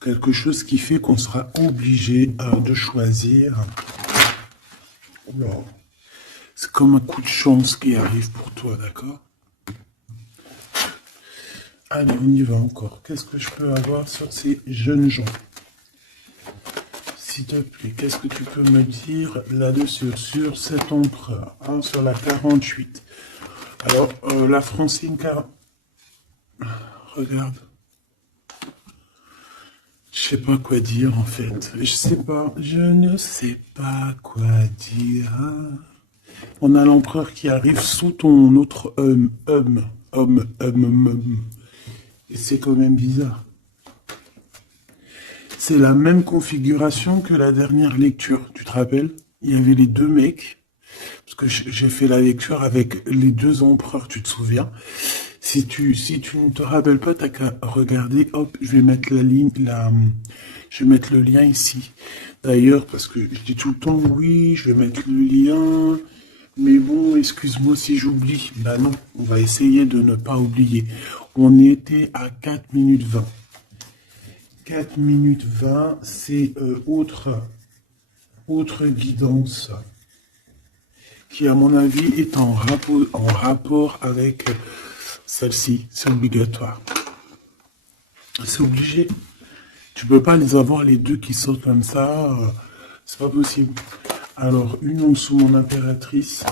quelque chose qui fait qu'on sera obligé de choisir. Oula. C'est comme un coup de chance qui arrive pour toi, d'accord? Allez, on y va encore. Qu'est-ce que je peux avoir sur ces jeunes gens? S'il te plaît, qu'est-ce que tu peux me dire là-dessus, sur cet empereur, hein, sur la 48? Alors, la Francine, regarde. Je sais pas quoi dire, en fait. Je ne sais pas quoi dire. On a l'empereur qui arrive sous ton autre homme. Et c'est quand même bizarre. C'est la même configuration que la dernière lecture, tu te rappelles? Il y avait les deux mecs, parce que j'ai fait la lecture avec les deux empereurs, tu te souviens? Si tu ne te rappelles pas, t'as qu'à regarder, hop, je vais mettre je vais mettre le lien ici. D'ailleurs, parce que je dis tout le temps, oui, je vais mettre le lien, mais bon, excuse-moi si j'oublie. Bah non, on va essayer de ne pas oublier. On était à 4 minutes 20. 4 minutes 20, c'est autre guidance qui, à mon avis, est en rapport avec celle-ci. C'est obligatoire. C'est obligé. Tu peux pas les avoir les deux qui sautent comme ça. C'est pas possible. Alors, une en dessous, mon impératrice.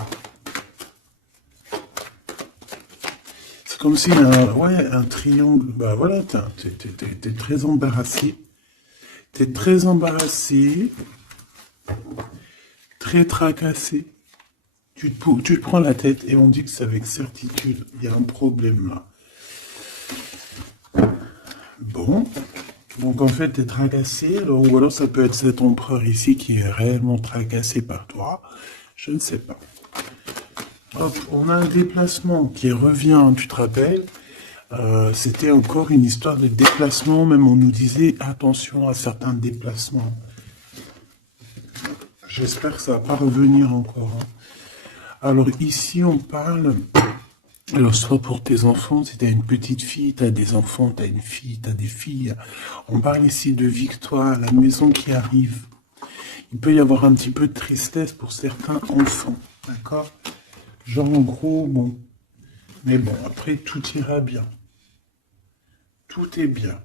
C'est comme si, un triangle. Bah voilà, t'es très embarrassé. T'es très embarrassé. Très tracassé. Tu te prends la tête et on dit que c'est avec certitude. Il y a un problème là. Bon. Donc en fait, tu es tracassé. Ou alors ça peut être cet empereur ici qui est réellement tracassé par toi. Je ne sais pas. Hop, on a un déplacement qui revient, tu te rappelles. C'était encore une histoire de déplacement. Même on nous disait attention à certains déplacements. J'espère que ça va pas revenir encore. Hein. Alors ici, on parle... Alors, soit pour tes enfants, si tu as une petite fille, tu as des enfants, tu as une fille, tu as des filles. On parle ici de victoire, la maison qui arrive. Il peut y avoir un petit peu de tristesse pour certains enfants, d'accord? Genre, en gros, bon. Mais bon, après, tout ira bien. Tout est bien.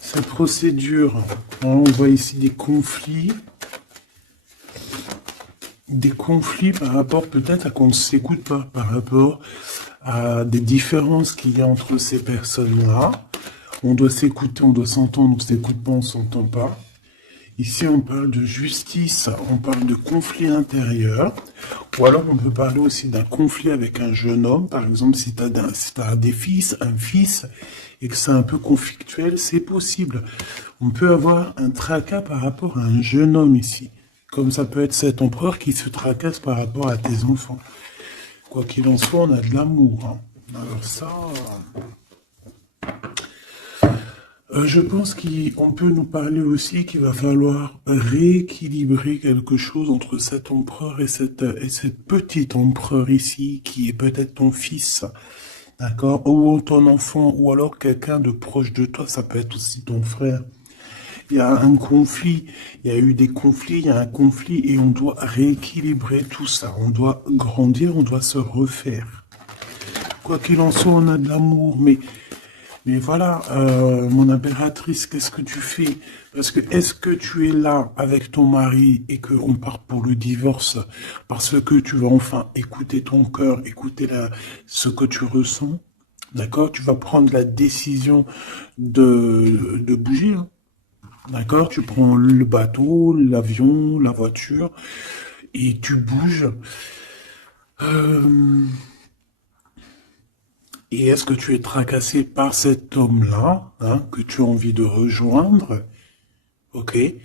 Cette procédure, hein, on voit ici des conflits. Des conflits par rapport peut-être à qu'on ne s'écoute pas, par rapport à des différences qu'il y a entre ces personnes-là. On doit s'écouter, on doit s'entendre, on ne s'écoute pas, on ne s'entend pas. Ici, on parle de justice, on parle de conflit intérieur, ou alors on peut parler aussi d'un conflit avec un jeune homme. Par exemple, si tu as des fils, un fils, et que c'est un peu conflictuel, c'est possible. On peut avoir un tracas par rapport à un jeune homme ici. Comme ça peut être cet empereur qui se tracasse par rapport à tes enfants. Quoi qu'il en soit, on a de l'amour. Hein. Alors ça... je pense qu'on peut nous parler aussi qu'il va falloir rééquilibrer quelque chose entre cet empereur et cette petite empereur ici, qui est peut-être ton fils, d'accord, ou ton enfant, ou alors quelqu'un de proche de toi, ça peut être aussi ton frère. Il y a un conflit, il y a eu des conflits, il y a un conflit, et on doit rééquilibrer tout ça. On doit grandir, on doit se refaire. Quoi qu'il en soit, on a de l'amour, mais voilà, mon impératrice, qu'est-ce que tu fais? Parce que est-ce que tu es là avec ton mari et qu'on part pour le divorce parce que tu vas enfin écouter ton cœur, écouter ce que tu ressens? D'accord? Tu vas prendre la décision de bouger. Hein. D'accord? Tu prends le bateau, l'avion, la voiture et tu bouges. Et est-ce que tu es tracassé par cet homme-là, hein, que tu as envie de rejoindre, ok, et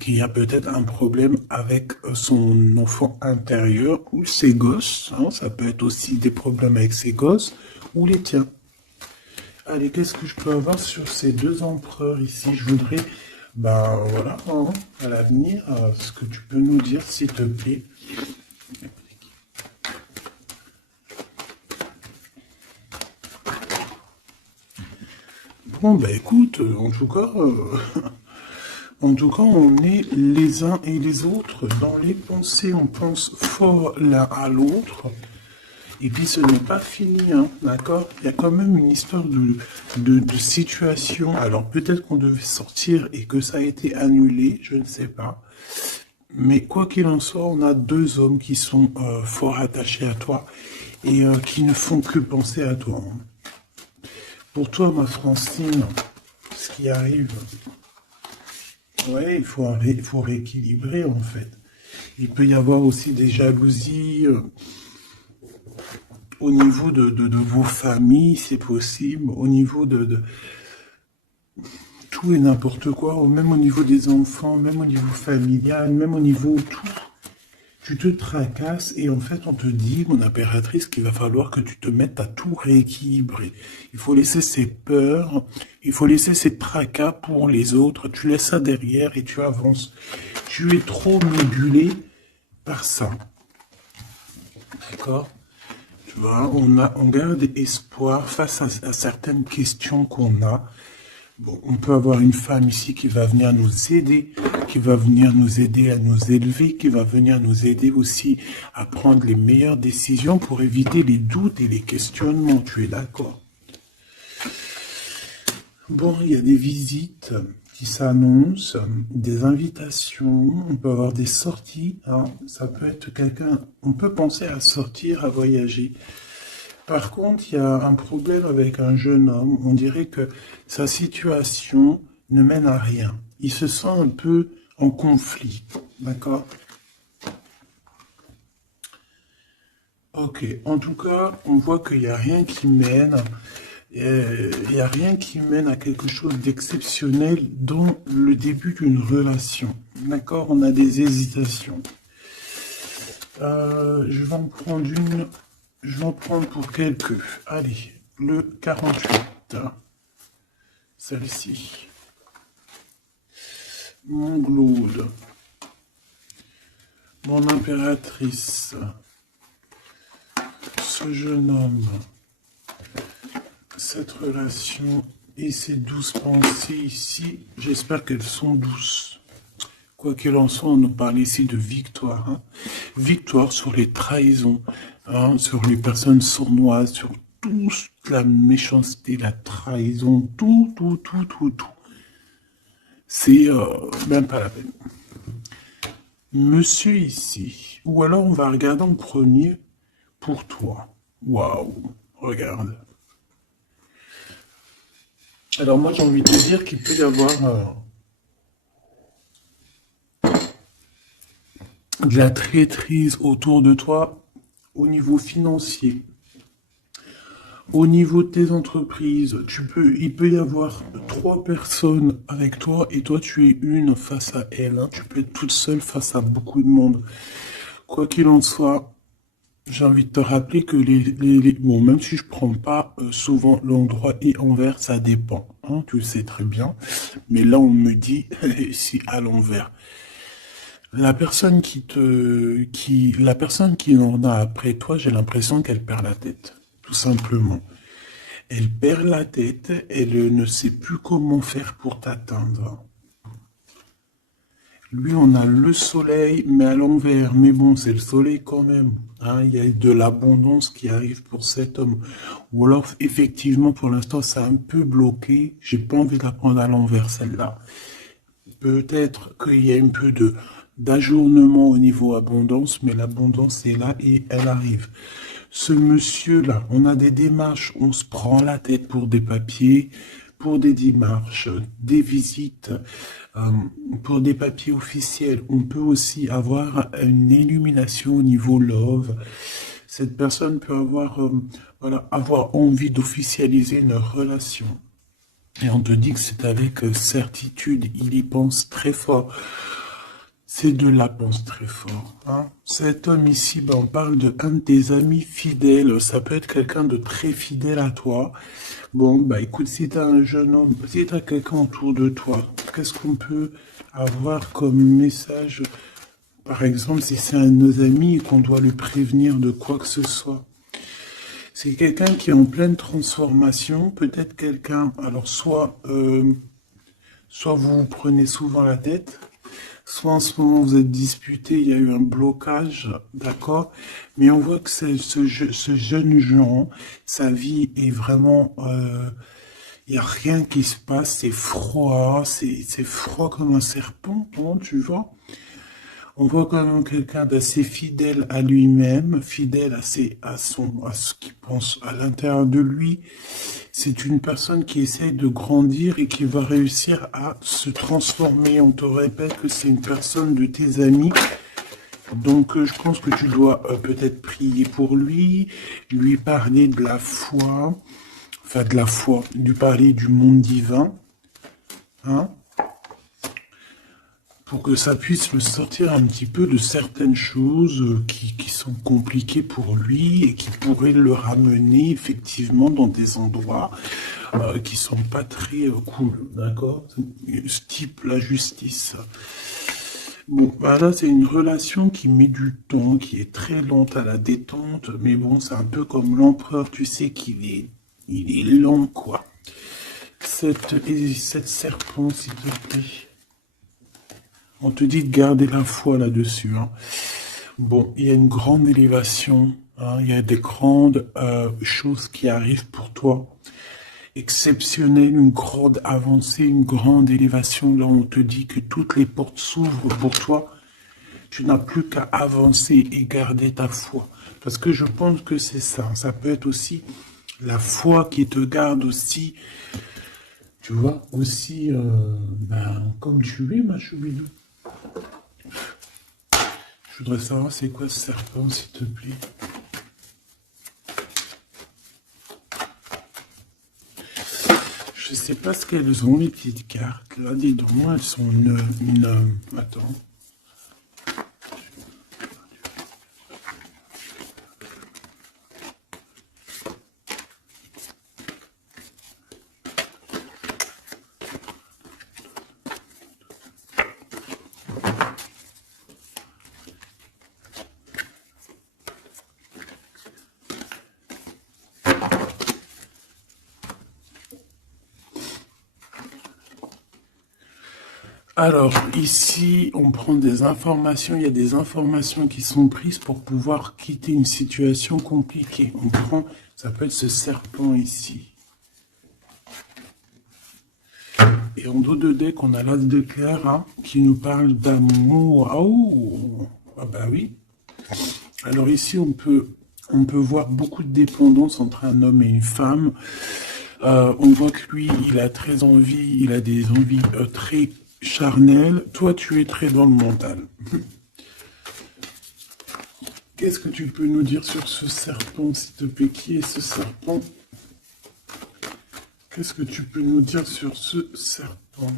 qu'il y a peut-être un problème avec son enfant intérieur ou ses gosses, hein, ça peut être aussi des problèmes avec ses gosses ou les tiens. Allez, qu'est-ce que je peux avoir sur ces deux empereurs ici? Je voudrais, ben voilà, hein, à l'avenir, ce que tu peux nous dire, s'il te plaît. Bon, bah écoute, en tout cas, on est les uns et les autres. Dans les pensées, on pense fort l'un à l'autre. Et puis ce n'est pas fini, hein, d'accord? Il y a quand même une histoire de situation. Alors peut-être qu'on devait sortir et que ça a été annulé, je ne sais pas. Mais quoi qu'il en soit, on a deux hommes qui sont fort attachés à toi et qui ne font que penser à toi, hein. Pour toi, ma Francine, ce qui arrive, ouais, il faut rééquilibrer en fait. Il peut y avoir aussi des jalousies au niveau de vos familles, c'est possible, au niveau de tout et n'importe quoi, même au niveau des enfants, même au niveau familial, même au niveau tout. Tu te tracasses et en fait on te dit, mon impératrice, qu'il va falloir que tu te mettes à tout rééquilibrer. Il faut laisser ces peurs, il faut laisser ces tracas pour les autres, tu laisses ça derrière et tu avances. Tu es trop mébulé par ça. D'accord? Tu vois, on garde espoir face à certaines questions qu'on a. Bon, on peut avoir une femme ici qui va venir nous aider, qui va venir nous aider à nous élever, qui va venir nous aider aussi à prendre les meilleures décisions pour éviter les doutes et les questionnements. Tu es d'accord? Bon, il y a des visites qui s'annoncent, des invitations, on peut avoir des sorties, hein. Ça peut être quelqu'un, on peut penser à sortir, à voyager. Par contre, il y a un problème avec un jeune homme. On dirait que sa situation ne mène à rien. Il se sent un peu en conflit. D'accord? Ok. En tout cas, on voit qu'il n'y a rien qui mène. Il n'y a rien qui mène à quelque chose d'exceptionnel dans le début d'une relation. D'accord? On a des hésitations. Je vais en prendre une. Je vais en prendre pour quelques. Allez, le 48. Celle-ci. Mon Glaude. Mon impératrice. Ce jeune homme. Cette relation et ces douces pensées ici, j'espère qu'elles sont douces. Quoi qu'il en soit, on nous parle ici de victoire, hein. Victoire sur les trahisons, hein, sur les personnes sournoises, sur toute la méchanceté, la trahison, tout. C'est même pas la peine. Monsieur ici, ou alors on va regarder en premier pour toi. Waouh, regarde. Alors moi j'ai envie de te dire qu'il peut y avoir de la traîtrise autour de toi au niveau financier, au niveau de tes entreprises. Il peut y avoir trois personnes avec toi et toi tu es une face à elle, hein. Tu peux être toute seule face à beaucoup de monde. Quoi qu'il en soit, j'ai envie de te rappeler que bon, même si je prends pas souvent l'endroit et envers, ça dépend, hein, tu le sais très bien. Mais là, on me dit, si à l'envers. La personne la personne qui en a après toi, j'ai l'impression qu'elle perd la tête, tout simplement. Elle perd la tête, elle ne sait plus comment faire pour t'atteindre. Lui, on a le soleil, mais à l'envers. Mais bon, c'est le soleil quand même, hein. Il y a de l'abondance qui arrive pour cet homme. Ou alors, effectivement, pour l'instant, c'est un peu bloqué. J'ai pas envie de la prendre à l'envers, celle-là. Peut-être qu'il y a un peu d'ajournement au niveau abondance, mais l'abondance est là et elle arrive. Ce monsieur-là, on a des démarches, on se prend la tête pour des papiers, pour des démarches, des visites, pour des papiers officiels. On peut aussi avoir une illumination au niveau love. Cette personne peut avoir, voilà, avoir envie d'officialiser une relation. Et on te dit que c'est avec certitude, il y pense très fort. C'est de la pense très fort, hein. Cet homme ici, ben, on parle de un de tes amis fidèles. Ça peut être quelqu'un de très fidèle à toi. Bon, bah écoute, si tu as un jeune homme, si tu as quelqu'un autour de toi, qu'est-ce qu'on peut avoir comme message? Par exemple, si c'est un de nos amis et qu'on doit lui prévenir de quoi que ce soit. C'est quelqu'un qui est en pleine transformation, peut-être quelqu'un, alors soit vous vous prenez souvent la tête, soit en ce moment vous êtes disputé, il y a eu un blocage, d'accord? Mais on voit que ce jeune Jean, sa vie est vraiment, il n'y a rien qui se passe, c'est froid, c'est froid comme un serpent, hein, tu vois? On voit quand même quelqu'un d'assez fidèle à lui-même, fidèle à ce qu'il pense à l'intérieur de lui. C'est une personne qui essaye de grandir et qui va réussir à se transformer. On te répète que c'est une personne de tes amis. Donc, je pense que tu dois peut-être prier pour lui parler de la foi, enfin de la foi, lui parler du monde divin, hein, pour que ça puisse le sortir un petit peu de certaines choses qui sont compliquées pour lui et qui pourraient le ramener effectivement dans des endroits qui sont pas très cool, d'accord? Ce type la justice. Bon, bah là, c'est une relation qui met du temps, qui est très lente à la détente, mais bon, c'est un peu comme l'empereur, tu sais il est lent, quoi. Cette serpent, s'il te plaît. On te dit de garder la foi là-dessus, hein. Bon, il y a une grande élévation, hein, il y a des grandes choses qui arrivent pour toi. Exceptionnelles, une grande avancée, une grande élévation. Là, on te dit que toutes les portes s'ouvrent pour toi. Tu n'as plus qu'à avancer et garder ta foi. Parce que je pense que c'est ça. Ça peut être aussi la foi qui te garde aussi, tu vois, aussi, comme tu es, ma choubidou. Je voudrais savoir c'est quoi ce serpent, s'il te plaît. Je sais pas ce qu'elles ont, les petites cartes. Là, dis donc, elles sont Attends. Alors, ici, on prend des informations. Il y a des informations qui sont prises pour pouvoir quitter une situation compliquée. On prend, ça peut être ce serpent ici. Et en dos de deck, on a l'as de cœur hein, qui nous parle d'amour. Oh, ah bah oui. Alors ici, on peut voir beaucoup de dépendance entre un homme et une femme. On voit que lui, il a très envie, il a des envies très charnelles. Toi, tu es très dans le mental. Qu'est-ce que tu peux nous dire sur ce serpent, s'il te plaît? Qui est ce serpent? Qu'est-ce que tu peux nous dire sur ce serpent?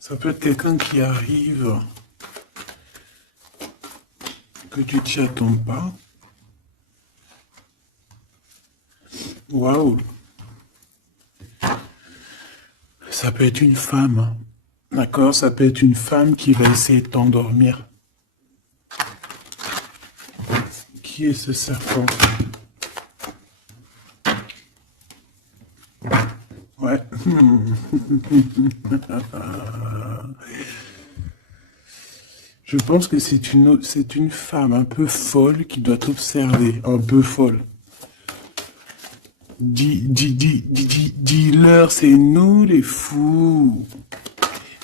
Ça peut être quelqu'un qui arrive, que tu t'y attends pas. Waouh! Ça peut être une femme, hein. D'accord? Ça peut être une femme qui va essayer de t'endormir. Qui est ce serpent? Ouais. Je pense que c'est une femme un peu folle qui doit t'observer, un peu folle. Dis-leur, c'est nous les fous.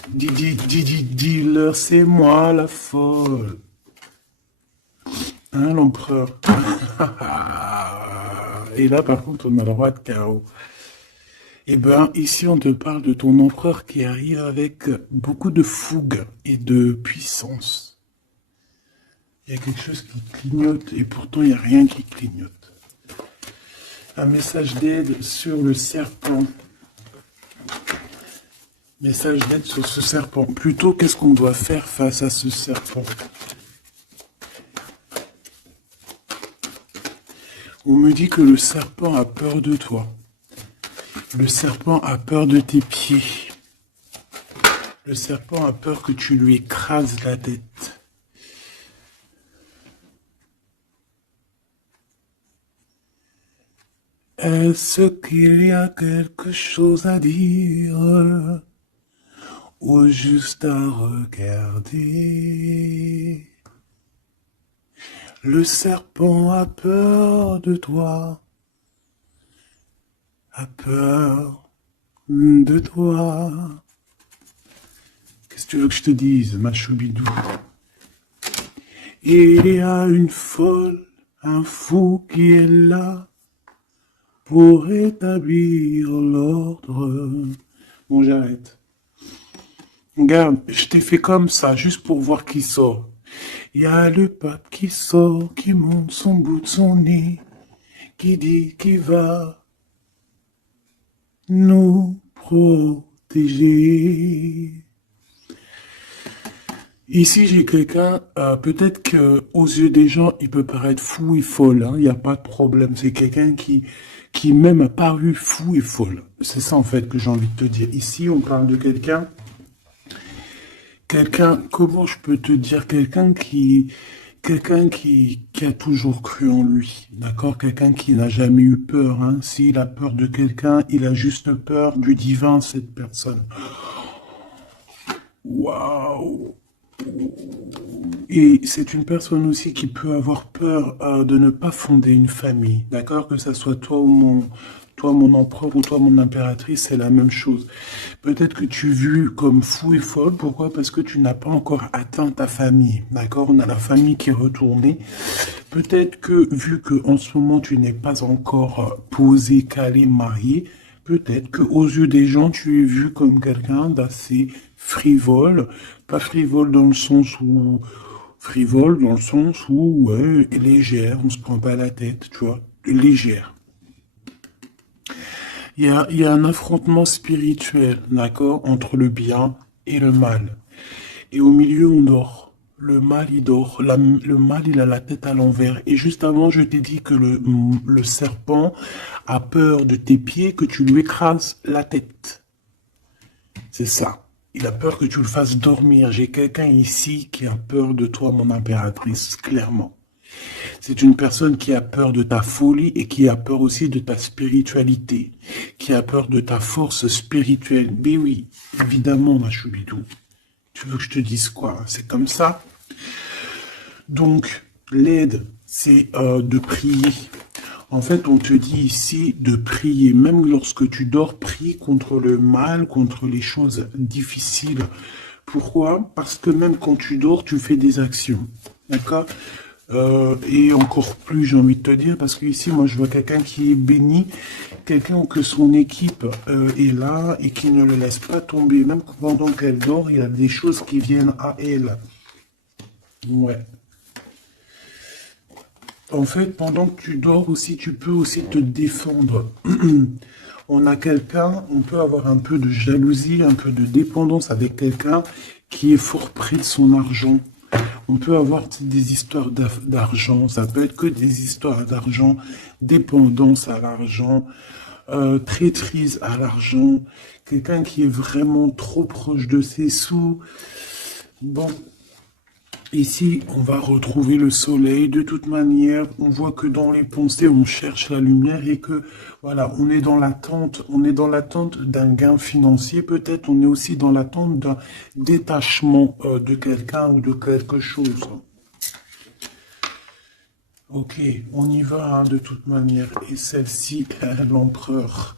Dis-leur, c'est moi la folle. Hein, l'empereur? Et là, par contre, on a le roi de carreau. Eh ben, ici, on te parle de ton empereur qui arrive avec beaucoup de fougue et de puissance. Il y a quelque chose qui clignote et pourtant, il n'y a rien qui clignote. Un message d'aide sur le serpent. Message d'aide sur ce serpent. Plutôt, qu'est-ce qu'on doit faire face à ce serpent? On me dit que le serpent a peur de toi. Le serpent a peur de tes pieds. Le serpent a peur que tu lui écrases la tête. Est-ce qu'il y a quelque chose à dire ou juste à regarder? Le serpent a peur de toi, a peur de toi. Qu'est-ce que tu veux que je te dise, ma choubidou? Il y a une folle, un fou qui est là pour établir l'ordre. Bon, j'arrête. Regarde, je t'ai fait comme ça, juste pour voir qui sort. Il y a le pape qui sort, qui monte son bout de son nez, qui dit qu'il va nous protéger. Ici, j'ai quelqu'un, peut-être que aux yeux des gens, il peut paraître fou et folle, hein, il n'y a pas de problème. C'est quelqu'un qui même a paru fou et folle. C'est ça, en fait, que j'ai envie de te dire. Ici, on parle de quelqu'un, comment je peux te dire, quelqu'un qui a toujours cru en lui, d'accord? Quelqu'un qui n'a jamais eu peur, hein. S'il a peur de quelqu'un, il a juste peur du divin, cette personne. Waouh! Et c'est une personne aussi qui peut avoir peur de ne pas fonder une famille, d'accord? Que ça soit toi mon empereur ou toi mon impératrice, c'est la même chose. Peut-être que tu es vu comme fou et folle, pourquoi? Parce que tu n'as pas encore atteint ta famille, d'accord? On a la famille qui est retournée. Peut-être que vu que en ce moment tu n'es pas encore posé, calé, marié, peut-être que aux yeux des gens tu es vu comme quelqu'un d'assez frivole, pas frivole dans le sens où frivole dans le sens où ouais, légère, on se prend pas la tête, tu vois, légère. Il y a un affrontement spirituel, d'accord, entre le bien et le mal. Et au milieu, on dort. Le mal, il dort. Le mal, il a la tête à l'envers. Et juste avant, je t'ai dit que le serpent a peur de tes pieds, que tu lui écrases la tête. C'est ça. Il a peur que tu le fasses dormir. J'ai quelqu'un ici qui a peur de toi, mon impératrice, clairement. C'est une personne qui a peur de ta folie et qui a peur aussi de ta spiritualité, qui a peur de ta force spirituelle. Mais oui, évidemment, ma choubidou. Tu veux que je te dise quoi? C'est comme ça. Donc, l'aide, c'est de prier. En fait, on te dit ici de prier. Même lorsque tu dors, prie contre le mal, contre les choses difficiles. Pourquoi? Parce que même quand tu dors, tu fais des actions. D'accord? Et encore plus, j'ai envie de te dire, parce que ici, moi, je vois quelqu'un qui est béni, quelqu'un que son équipe est là et qui ne le laisse pas tomber. Même pendant qu'elle dort, il y a des choses qui viennent à elle. Ouais. En fait, pendant que tu dors aussi, tu peux aussi te défendre. On a quelqu'un, on peut avoir un peu de jalousie, un peu de dépendance avec quelqu'un qui est fort près de son argent. On peut avoir des histoires d'argent, ça peut être que des histoires d'argent, dépendance à l'argent, traîtrise à l'argent, quelqu'un qui est vraiment trop proche de ses sous. Bon, ici, on va retrouver le soleil. De toute manière, on voit que dans les pensées, on cherche la lumière et que, voilà, on est dans l'attente d'un gain financier. Peut-être on est aussi dans l'attente d'un détachement de quelqu'un ou de quelque chose. Ok, on y va hein, de toute manière. Et celle-ci, l'empereur,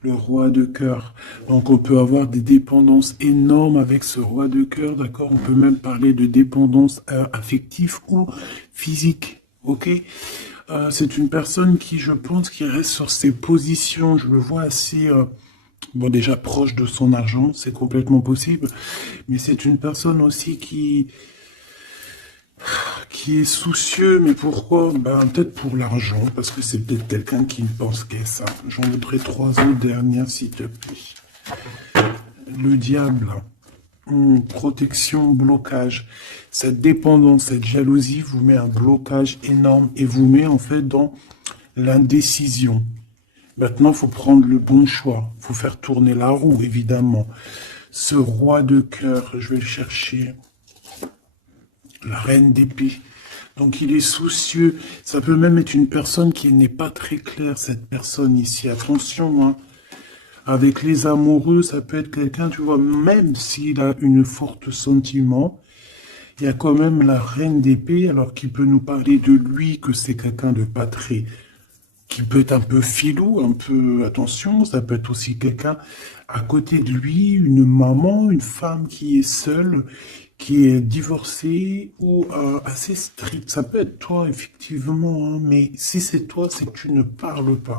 le roi de cœur. Donc on peut avoir des dépendances énormes avec ce roi de cœur, d'accord? On peut même parler de dépendance affective ou physique, ok? C'est une personne qui, je pense, qui reste sur ses positions. Je le vois assez, bon déjà proche de son argent, c'est complètement possible. Mais c'est une personne aussi qui est soucieux, mais pourquoi? Ben, peut-être pour l'argent, parce que c'est peut-être quelqu'un qui ne pense qu'à ça. J'en voudrais 3 autres dernières, s'il te plaît. Le diable, protection, blocage. Cette dépendance, cette jalousie vous met un blocage énorme et vous met en fait dans l'indécision. Maintenant, il faut prendre le bon choix. Il faut faire tourner la roue, évidemment. Ce roi de cœur, je vais le chercher. La reine d'épée. Donc il est soucieux. Ça peut même être une personne qui n'est pas très claire, cette personne ici. Attention, hein. Avec les amoureux, ça peut être quelqu'un, tu vois, même s'il a une forte sentiment, il y a quand même la reine d'épée, alors qu'il peut nous parler de lui, que c'est quelqu'un de pas très, qui peut être un peu filou, un peu, attention, ça peut être aussi quelqu'un à côté de lui, une maman, une femme qui est seule, qui est divorcée ou assez stricte. Ça peut être toi, effectivement, hein, mais si c'est toi, c'est que tu ne parles pas.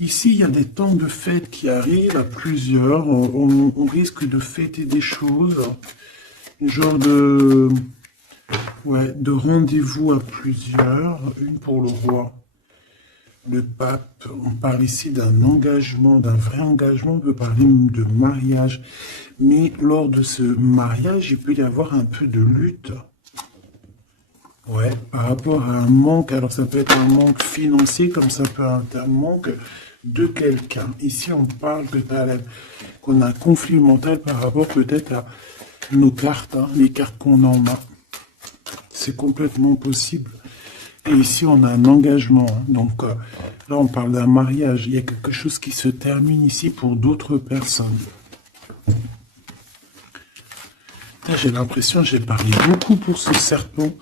Ici, il y a des temps de fête qui arrivent à plusieurs. On risque de fêter des choses, genre de, ouais, de rendez-vous à plusieurs. Une pour le roi, le pape. On parle ici d'un engagement, d'un vrai engagement. On peut parler de mariage. Mais lors de ce mariage, il peut y avoir un peu de lutte. Ouais, par rapport à un manque, alors ça peut être un manque financier, comme ça peut être un manque de quelqu'un. Ici, on parle qu'on a un conflit mental par rapport peut-être à nos cartes, hein, les cartes qu'on en a. C'est complètement possible. Et ici, on a un engagement. Hein. Donc là, on parle d'un mariage. Il y a quelque chose qui se termine ici pour d'autres personnes. Là, j'ai l'impression, j'ai parlé beaucoup pour ce serpent.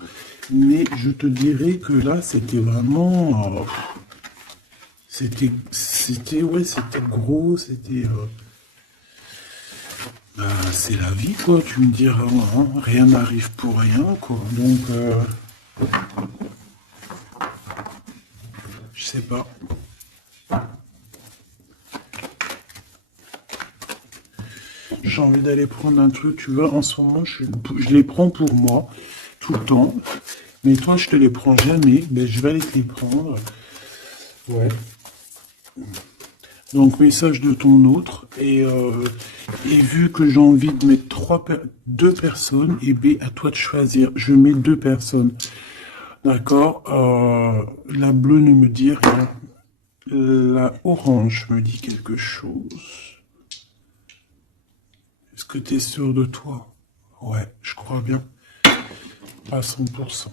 Mais je te dirais que là, c'était vraiment... ouais, c'était gros, c'était... bah, c'est la vie, quoi, tu me diras, hein, rien n'arrive pour rien, quoi. Donc, je sais pas. J'ai envie d'aller prendre un truc, tu vois, en ce moment, je les prends pour moi, tout le temps. Mais toi, je te les prends jamais, mais je vais aller te les prendre. Ouais. Donc, message de ton autre. Et vu que j'ai envie de mettre deux personnes, et B, à toi de choisir. Je mets deux personnes. D'accord. La bleue ne me dit rien. La orange me dit quelque chose. Est-ce que tu es sûr de toi? Ouais, je crois bien. À 100%.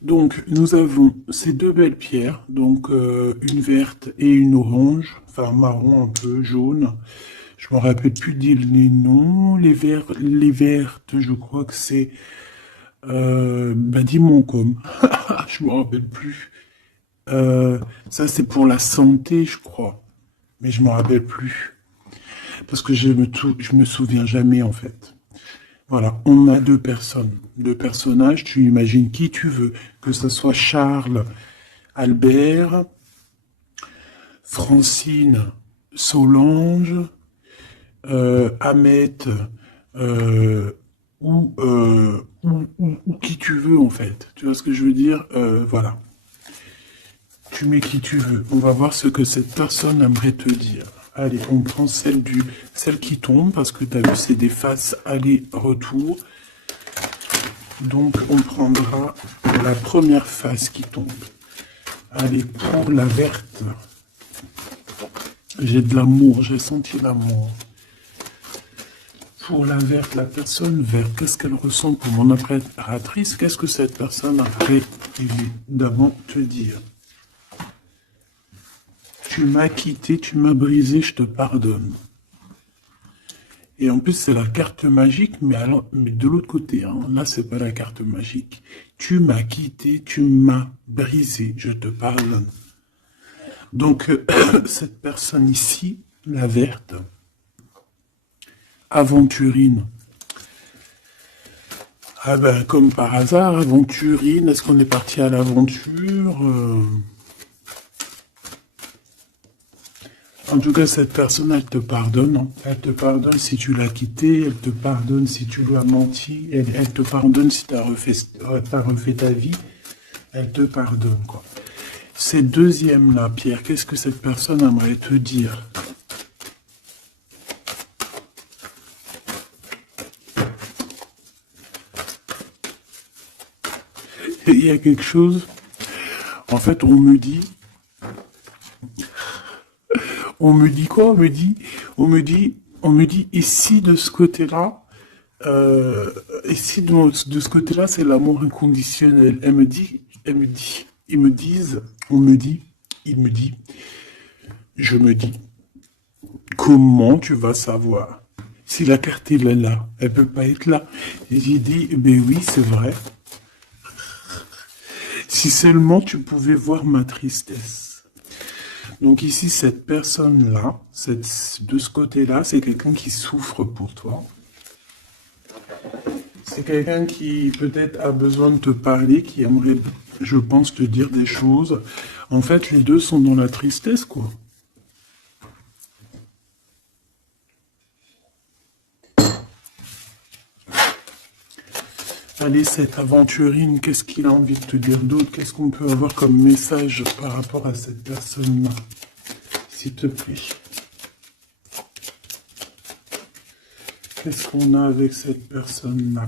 Donc, nous avons ces deux belles pierres, donc une verte et une orange, enfin marron un peu, jaune. Je me rappelle plus dire les noms. Les vertes, je crois que c'est Dimoncom. Je me rappelle plus. Ça, c'est pour la santé, je crois. Mais je me rappelle plus. Parce que je me souviens jamais, en fait. Voilà, on a deux personnes, deux personnages, tu imagines qui tu veux, que ce soit Charles, Albert, Francine, Solange, Ahmet, euh, ou qui tu veux en fait. Tu vois ce que je veux dire? Voilà. Tu mets qui tu veux. On va voir ce que cette personne aimerait te dire. Allez, on prend celle qui tombe, parce que tu as vu, c'est des faces aller-retour. Donc, on prendra la première face qui tombe. Allez, pour la verte. J'ai de l'amour, j'ai senti l'amour. Pour la verte, la personne verte, qu'est-ce qu'elle ressent pour mon impératrice? Qu'est-ce que cette personne aimerait évidemment te dire? Tu m'as quitté, tu m'as brisé, je te pardonne. Et en plus, c'est la carte magique, mais de l'autre côté, hein. Là, c'est pas la carte magique. Tu m'as quitté, tu m'as brisé, je te pardonne. Donc, cette personne ici, la verte, aventurine. Ah ben, comme par hasard, aventurine, est-ce qu'on est parti à l'aventure? En tout cas, cette personne, elle te pardonne. Hein. Elle te pardonne si tu l'as quitté, elle te pardonne si tu lui as menti, elle te pardonne si tu as refait ta vie, elle te pardonne, quoi. Cette deuxième-là, Pierre, qu'est-ce que cette personne aimerait te dire? Il y a quelque chose, en fait, on me dit quoi? On me dit, ici de ce côté-là, Euh, Ici, de ce côté-là, c'est l'amour inconditionnel. Ils me disent, on me dit, il me dit, je me dis, comment tu vas savoir? Si la carte elle est là, elle peut pas être là. Et j'ai dit, ben oui, c'est vrai. Si seulement tu pouvais voir ma tristesse. Donc ici, cette personne-là, de ce côté-là, c'est quelqu'un qui souffre pour toi. C'est quelqu'un qui peut-être a besoin de te parler, qui aimerait, je pense, te dire des choses. En fait, les deux sont dans la tristesse, quoi. Allez, cette aventurine, qu'est-ce qu'il a envie de te dire d'autre? Qu'est-ce qu'on peut avoir comme message par rapport à cette personne-là? S'il te plaît. Qu'est-ce qu'on a avec cette personne-là?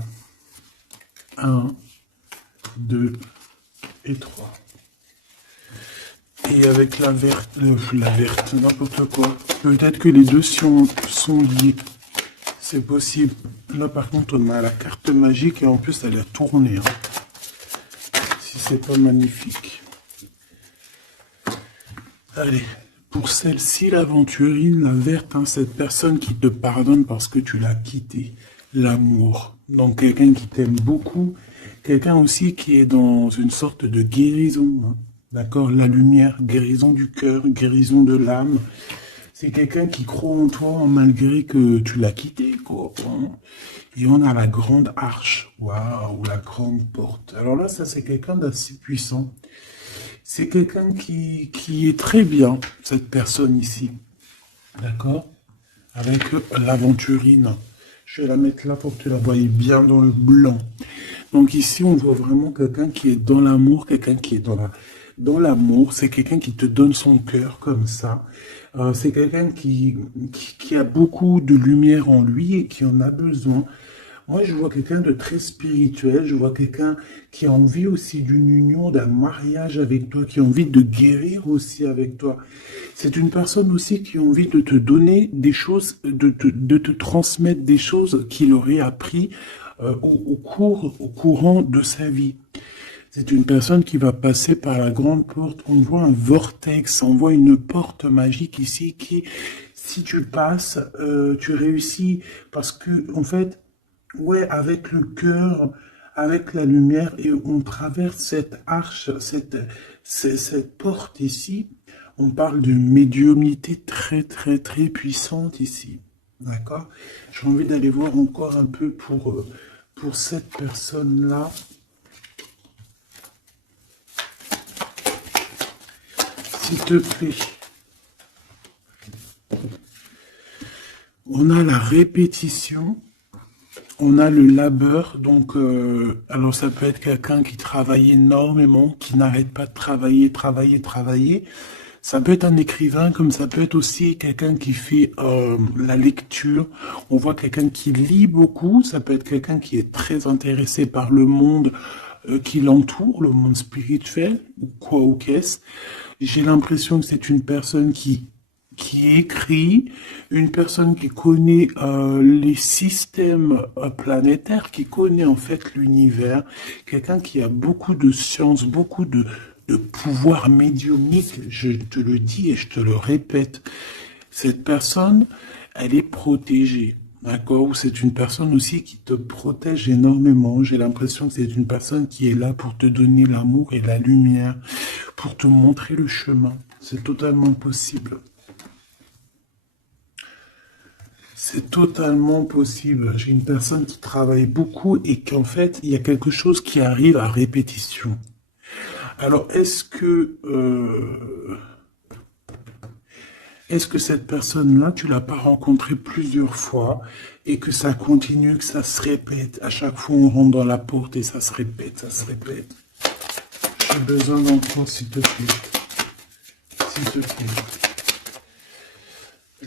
1, 2 et 3. Et avec la verte, n'importe quoi. Peut-être que les deux sont liés. C'est possible. Là, par contre, on a la carte magique et en plus, elle a tourné. Si c'est pas magnifique. Allez, pour celle-ci, l'aventurine, la verte, cette personne qui te pardonne parce que tu l'as quitté. L'amour. Donc, quelqu'un qui t'aime beaucoup. Quelqu'un aussi qui est dans une sorte de guérison. D'accord? La lumière, guérison du cœur, guérison de l'âme. C'est quelqu'un qui croit en toi malgré que tu l'as quitté, quoi. Et on a la grande arche. Waouh, la grande porte. Alors là, ça, c'est quelqu'un d'assez puissant. C'est quelqu'un qui est très bien, cette personne ici. D'accord? Avec l'aventurine. Je vais la mettre là pour que tu la voyes bien dans le blanc. Donc ici, on voit vraiment quelqu'un qui est dans l'amour, quelqu'un qui est dans l'amour. C'est quelqu'un qui te donne son cœur comme ça. C'est quelqu'un qui a beaucoup de lumière en lui et qui en a besoin. Moi, je vois quelqu'un de très spirituel. Je vois quelqu'un qui a envie aussi d'une union, d'un mariage avec toi, qui a envie de guérir aussi avec toi. C'est une personne aussi qui a envie de te donner des choses, de te transmettre des choses qu'il aurait appris au courant de sa vie. C'est une personne qui va passer par la grande porte. On voit un vortex, on voit une porte magique ici qui, si tu passes, tu réussis parce que, en fait, ouais, avec le cœur, avec la lumière, et on traverse cette arche, cette porte ici. On parle de médiumnité très, très, très puissante ici. D'accord? J'ai envie d'aller voir encore un peu pour cette personne-là. S'il te plaît. On a la répétition. On a le labeur, donc alors ça peut être quelqu'un qui travaille énormément, qui n'arrête pas de travailler. Ça peut être un écrivain, comme ça peut être aussi quelqu'un qui fait la lecture. On voit quelqu'un qui lit beaucoup, ça peut être quelqu'un qui est très intéressé par le monde qui l'entoure, le monde spirituel, ou quoi ou qu'est-ce. J'ai l'impression que c'est une personne qui écrit, une personne qui connaît les systèmes planétaires, qui connaît en fait l'univers, quelqu'un qui a beaucoup de science, beaucoup de pouvoir médiumnique, je te le dis et je te le répète. Cette personne, elle est protégée. D'accord? Ou c'est une personne aussi qui te protège énormément. J'ai l'impression que c'est une personne qui est là pour te donner l'amour et la lumière, pour te montrer le chemin. C'est totalement possible. C'est totalement possible. J'ai une personne qui travaille beaucoup et qu'en fait, il y a quelque chose qui arrive à répétition. Alors, est-ce que cette personne-là, tu l'as pas rencontrée plusieurs fois et que ça continue, que ça se répète? À chaque fois, on rentre dans la porte et ça se répète, ça se répète. J'ai besoin d'entendre, s'il te plaît. S'il te plaît.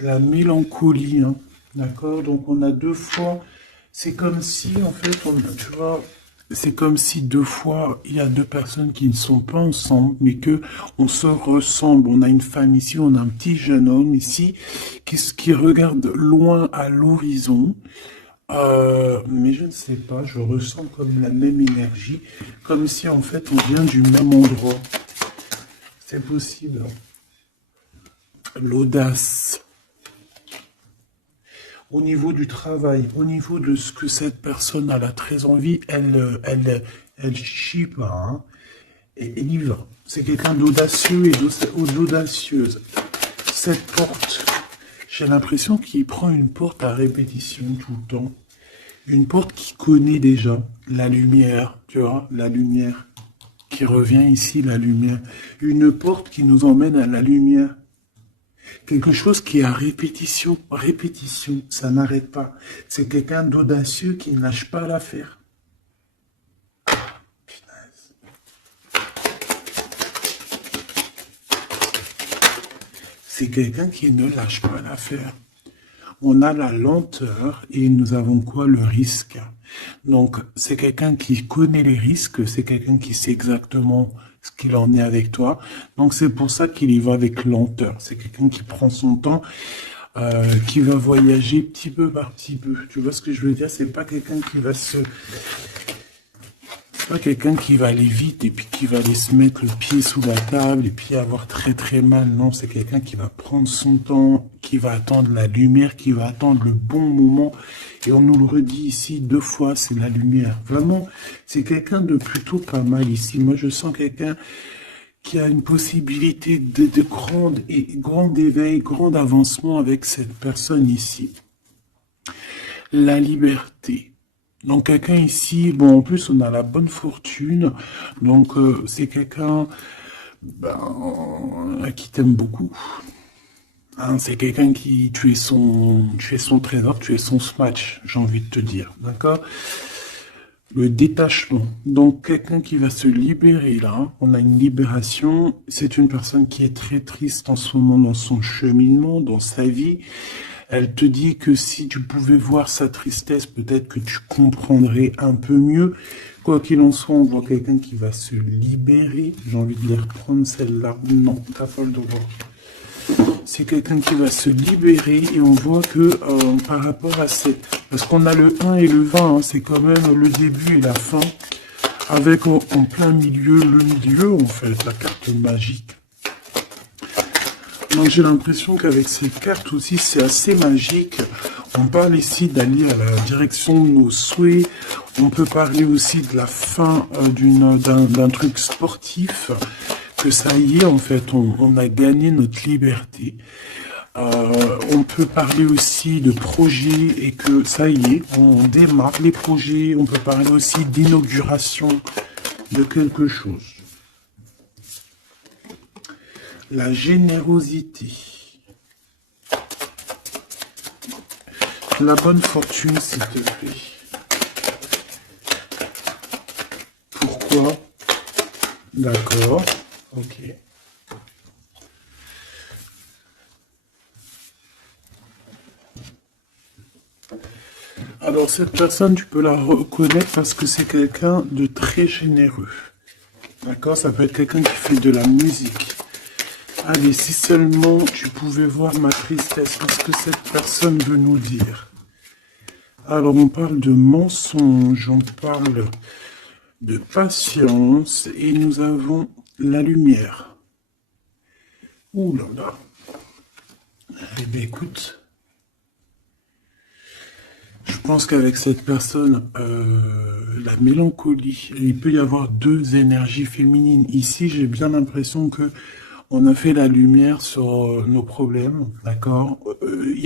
La mélancolie, hein. D'accord? Donc on a deux fois, c'est comme si en fait, tu vois, c'est comme si deux fois, il y a deux personnes qui ne sont pas ensemble, mais que on se ressemble. On a une femme ici, on a un petit jeune homme ici, qui regarde loin à l'horizon. Mais je ne sais pas, je ressens comme la même énergie, comme si en fait on vient du même endroit. C'est possible. L'audace. Au niveau du travail, au niveau de ce que cette personne a très envie, elle chie pas, hein, et elle y va. C'est quelqu'un d'audacieux et d'audacieuse. Cette porte, j'ai l'impression qu'il prend une porte à répétition tout le temps. Une porte qu'il connaît déjà. La lumière, tu vois, la lumière qui revient ici, la lumière. Une porte qui nous emmène à la lumière. Quelque chose qui est à répétition, répétition, ça n'arrête pas. C'est quelqu'un d'audacieux qui ne lâche pas l'affaire. C'est quelqu'un qui ne lâche pas l'affaire. On a la lenteur et nous avons quoi? Le risque. Donc, c'est quelqu'un qui connaît les risques, c'est quelqu'un qui sait exactement ce qu'il en est avec toi. Donc, c'est pour ça qu'il y va avec lenteur. C'est quelqu'un qui prend son temps, qui va voyager petit peu par petit peu. Tu vois ce que je veux dire? C'est pas quelqu'un qui va se... C'est pas quelqu'un qui va aller vite et puis qui va aller se mettre le pied sous la table et puis avoir très très mal. Non, c'est quelqu'un qui va prendre son temps, qui va attendre la lumière, qui va attendre le bon moment. Et on nous le redit ici 2 fois, c'est la lumière. Vraiment, c'est quelqu'un de plutôt pas mal ici. Moi, je sens quelqu'un qui a une possibilité de grand éveil, grand avancement avec cette personne ici. La liberté. Donc quelqu'un ici, bon en plus on a la bonne fortune, donc c'est quelqu'un qui t'aime beaucoup. Hein, c'est quelqu'un qui, tu es son trésor, tu es son smash, j'ai envie de te dire, d'accord? Le détachement, donc quelqu'un qui va se libérer là, on a une libération, c'est une personne qui est très triste en ce moment dans son cheminement, dans sa vie. Elle te dit que si tu pouvais voir sa tristesse, peut-être que tu comprendrais un peu mieux. Quoi qu'il en soit, on voit quelqu'un qui va se libérer. J'ai envie de les reprendre celle-là. Non, t'as pas le droit. C'est quelqu'un qui va se libérer et on voit que par rapport à cette... Parce qu'on a le 1 et le 20, hein, c'est quand même le début et la fin. Avec en plein milieu, le milieu, en fait, la carte magique. Donc j'ai l'impression qu'avec ces cartes aussi, c'est assez magique. On parle ici d'aller à la direction de nos souhaits. On peut parler aussi de la fin d'un truc sportif. Que ça y est, en fait, on a gagné notre liberté. On peut parler aussi de projets et que ça y est, on démarre les projets. On peut parler aussi d'inauguration de quelque chose. La générosité. La bonne fortune, s'il te plaît. Pourquoi? D'accord. Ok. Alors, cette personne, tu peux la reconnaître parce que c'est quelqu'un de très généreux. D'accord? Ça peut être quelqu'un qui fait de la musique. Allez, si seulement tu pouvais voir ma tristesse, qu'est-ce que cette personne veut nous dire? Alors, on parle de mensonge, on parle de patience, et nous avons la lumière. Ouh là là. Eh bien, écoute, je pense qu'avec cette personne, la mélancolie, il peut y avoir 2 énergies féminines. Ici, j'ai bien l'impression que on a fait la lumière sur nos problèmes, d'accord? Il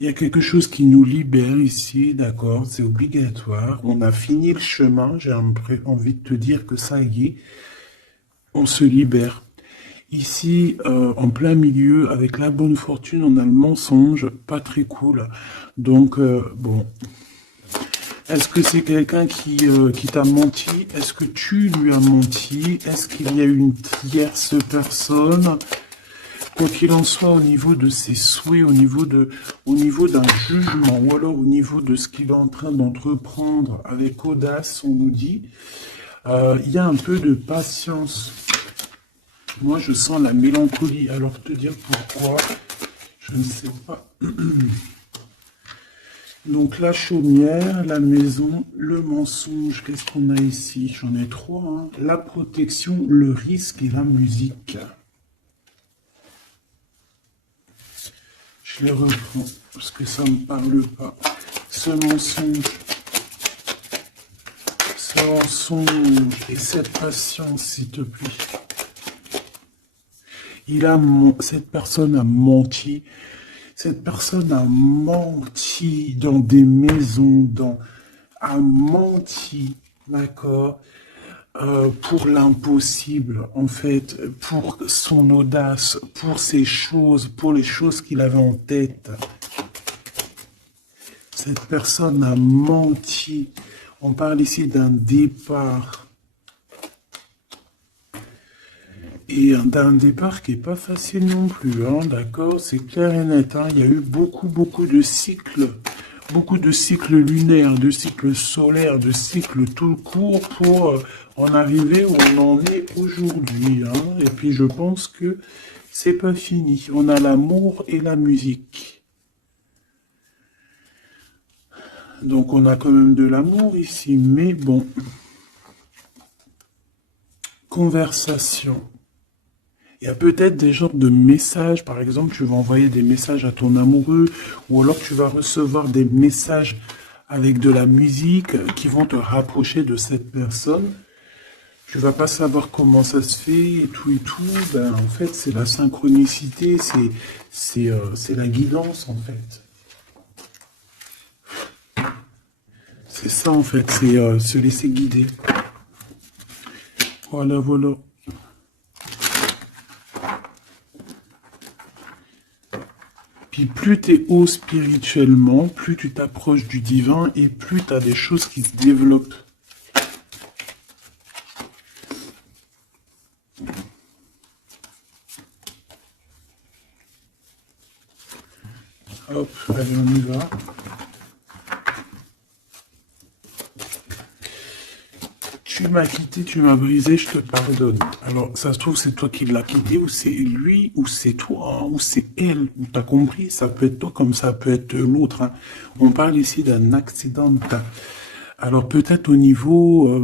y a quelque chose qui nous libère ici, d'accord? C'est obligatoire. On a fini le chemin. J'ai envie de te dire que ça y est, on se libère. Ici, en plein milieu, avec la bonne fortune, on a le mensonge, pas très cool. Donc, bon, est-ce que c'est quelqu'un qui t'a menti? Est-ce que tu lui as menti? Est-ce qu'il y a une tierce personne? Quoi qu'il en soit, au niveau de ses souhaits, au niveau d'un jugement, ou alors au niveau de ce qu'il est en train d'entreprendre avec audace, on nous dit, il y a un peu de patience. Moi, je sens la mélancolie. Alors, te dire pourquoi, je ne sais pas. Donc la chaumière, la maison, le mensonge, qu'est-ce qu'on a ici? J'en ai trois, hein. La protection, le risque et la musique. Je les reprends parce que ça ne me parle pas. Ce mensonge et cette patience, s'il te plaît. Cette personne a menti. Cette personne a menti dans des maisons, a menti, d'accord, pour l'impossible, en fait, pour son audace, pour ses choses, pour les choses qu'il avait en tête. Cette personne a menti. On parle ici d'un départ. Et d'un départ qui n'est pas facile non plus, hein, d'accord? C'est clair et net, hein. Il y a eu beaucoup de cycles lunaires, de cycles solaires, de cycles tout court pour en arriver où on en est aujourd'hui, hein. Et puis je pense que c'est pas fini. On a l'amour et la musique. Donc on a quand même de l'amour ici, mais bon. Conversation. Il y a peut-être des genres de messages, par exemple, tu vas envoyer des messages à ton amoureux, ou alors tu vas recevoir des messages avec de la musique qui vont te rapprocher de cette personne. Tu vas pas savoir comment ça se fait et tout. Ben, en fait, c'est la synchronicité, c'est la guidance, en fait. C'est ça, en fait, c'est se laisser guider. Voilà, voilà. Puis plus tu es haut spirituellement, plus tu t'approches du divin et plus tu as des choses qui se développent. Hop, allez, on y va. Tu m'as quitté, tu m'as brisé, je te pardonne. Alors, ça se trouve, c'est toi qui l'as quitté, ou c'est lui, ou c'est toi, hein, ou c'est elle. T'as compris? Ça peut être toi comme ça peut être l'autre, hein. On parle ici d'un accident. Alors, peut-être au niveau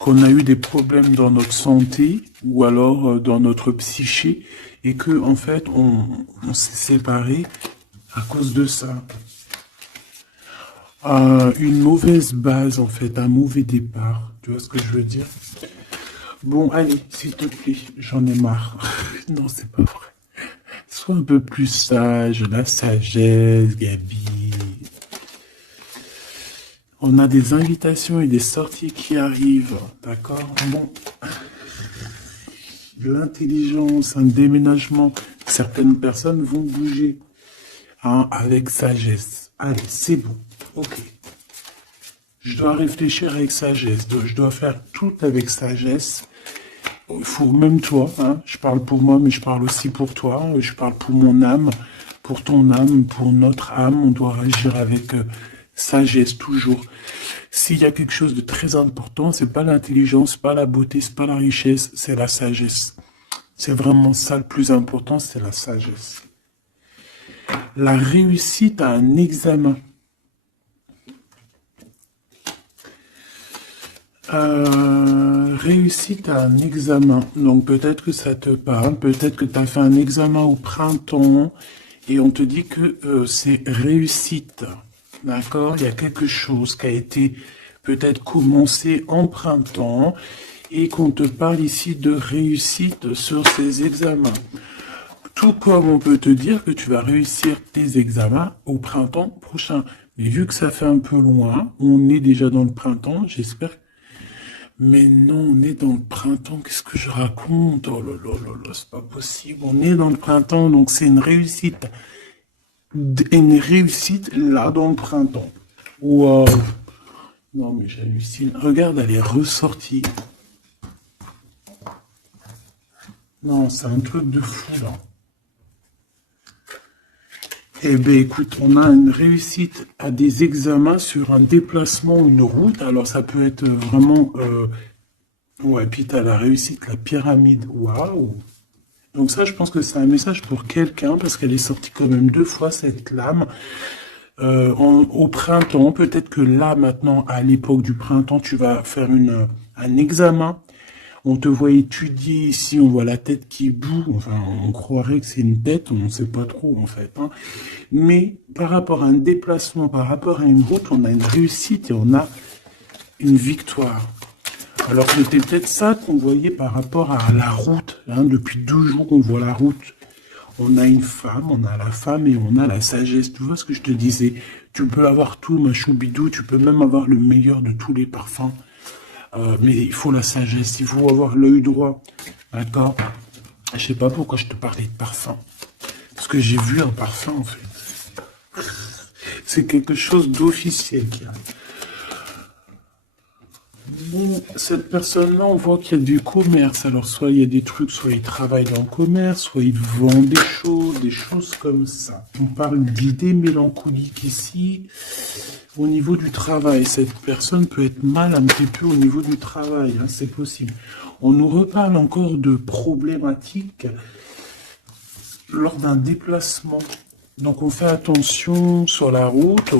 qu'on a eu des problèmes dans notre santé, ou alors dans notre psyché, et que, en fait, on s'est séparés à cause de ça. Une mauvaise base, en fait, un mauvais départ. Tu vois ce que je veux dire? Bon, allez, s'il te plaît, j'en ai marre. Non, c'est pas vrai. Sois un peu plus sage, la sagesse, Gabi. On a des invitations et des sorties qui arrivent, d'accord? Bon, l'intelligence, un déménagement, certaines personnes vont bouger, hein, avec sagesse. Allez, c'est bon. Ok. Je dois réfléchir avec sagesse. Je dois faire tout avec sagesse. Il faut même toi, hein, je parle pour moi, mais je parle aussi pour toi. Je parle pour mon âme, pour ton âme, pour notre âme. On doit agir avec sagesse toujours. S'il y a quelque chose de très important, c'est pas l'intelligence, pas la beauté, c'est pas la richesse, c'est la sagesse. C'est vraiment ça le plus important, c'est la sagesse. La réussite à un examen. Réussite à un examen. Donc peut-être que ça te parle, peut-être que tu as fait un examen au printemps et on te dit que c'est réussite. D'accord? Il y a quelque chose qui a été peut-être commencé en printemps et qu'on te parle ici de réussite sur ces examens. Tout comme on peut te dire que tu vas réussir tes examens au printemps prochain. Mais vu que ça fait un peu loin, on est déjà dans le printemps, j'espère. Mais non, on est dans le printemps, qu'est-ce que je raconte? Oh là là là là, c'est pas possible. On est dans le printemps, donc c'est une réussite. Une réussite là dans le printemps. Waouh! Non mais j'hallucine. Regarde, elle est ressortie. Non, c'est un truc de fou là. Eh bien, écoute, on a une réussite à des examens sur un déplacement, une route. Alors, ça peut être vraiment... Ouais, puis tu as la réussite, la pyramide. Waouh! Donc ça, je pense que c'est un message pour quelqu'un, parce qu'elle est sortie quand même 2 fois, cette lame. Au printemps, peut-être que là, maintenant, à l'époque du printemps, tu vas faire un examen. On te voit étudier ici, on voit la tête qui boue. Enfin, on croirait que c'est une tête, on ne sait pas trop, en fait, hein. Mais par rapport à un déplacement, par rapport à une route, on a une réussite et on a une victoire. Alors c'était peut-être ça qu'on voyait par rapport à la route, hein. Depuis 12 jours, on voit la route. On a une femme, on a la femme et on a la sagesse. Tu vois ce que je te disais? Tu peux avoir tout, ma choubidou, tu peux même avoir le meilleur de tous les parfums. Mais il faut la sagesse, il faut avoir l'œil droit. D'accord? Je sais pas pourquoi je te parlais de parfum. Parce que j'ai vu un parfum, en fait. C'est quelque chose d'officiel qui arrive. Bon, cette personne-là, on voit qu'il y a du commerce. Alors, soit il y a des trucs, soit il travaille dans le commerce, soit il vend des choses comme ça. On parle d'idées mélancoliques ici. Au niveau du travail, cette personne peut être mal un petit peu au niveau du travail, hein, c'est possible. On nous reparle encore de problématiques lors d'un déplacement. Donc, on fait attention sur la route,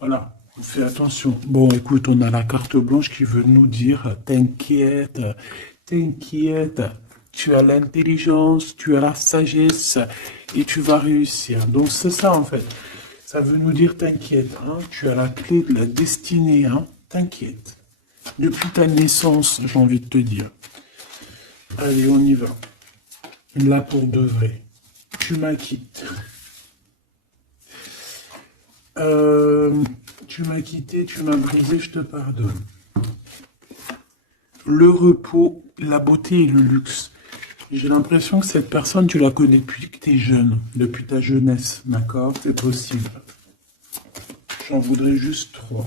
voilà. On fait attention. Bon, écoute, on a la carte blanche qui veut nous dire, t'inquiète, t'inquiète, tu as l'intelligence, tu as la sagesse et tu vas réussir. Donc c'est ça en fait. Ça veut nous dire, t'inquiète, hein, tu as la clé de la destinée, hein, t'inquiète. Depuis ta naissance, j'ai envie de te dire. Allez, on y va. Là pour de vrai. Tu m'acquittes. Tu m'as quitté, tu m'as brisé, je te pardonne. Le repos, la beauté et le luxe. J'ai l'impression que cette personne, tu la connais depuis que tu es jeune, depuis ta jeunesse, d'accord? C'est possible. J'en voudrais juste 3.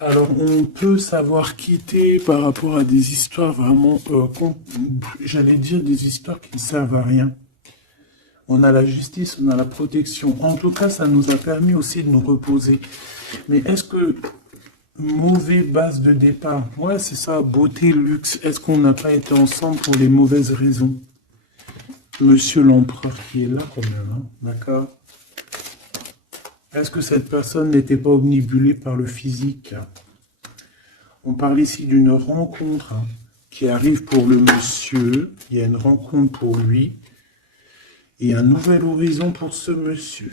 Alors, on peut savoir quitter par rapport à des histoires vraiment, j'allais dire des histoires qui ne servent à rien. On a la justice, on a la protection. En tout cas, ça nous a permis aussi de nous reposer. Mais est-ce que mauvais base de départ, ouais, c'est ça, beauté, luxe, est-ce qu'on n'a pas été ensemble pour les mauvaises raisons? Monsieur l'empereur qui est là quand même, hein, d'accord? Est-ce que cette personne n'était pas omnibulée par le physique? On parle ici d'une rencontre, hein, qui arrive pour le monsieur. Il y a une rencontre pour lui. Et un nouvel horizon pour ce monsieur.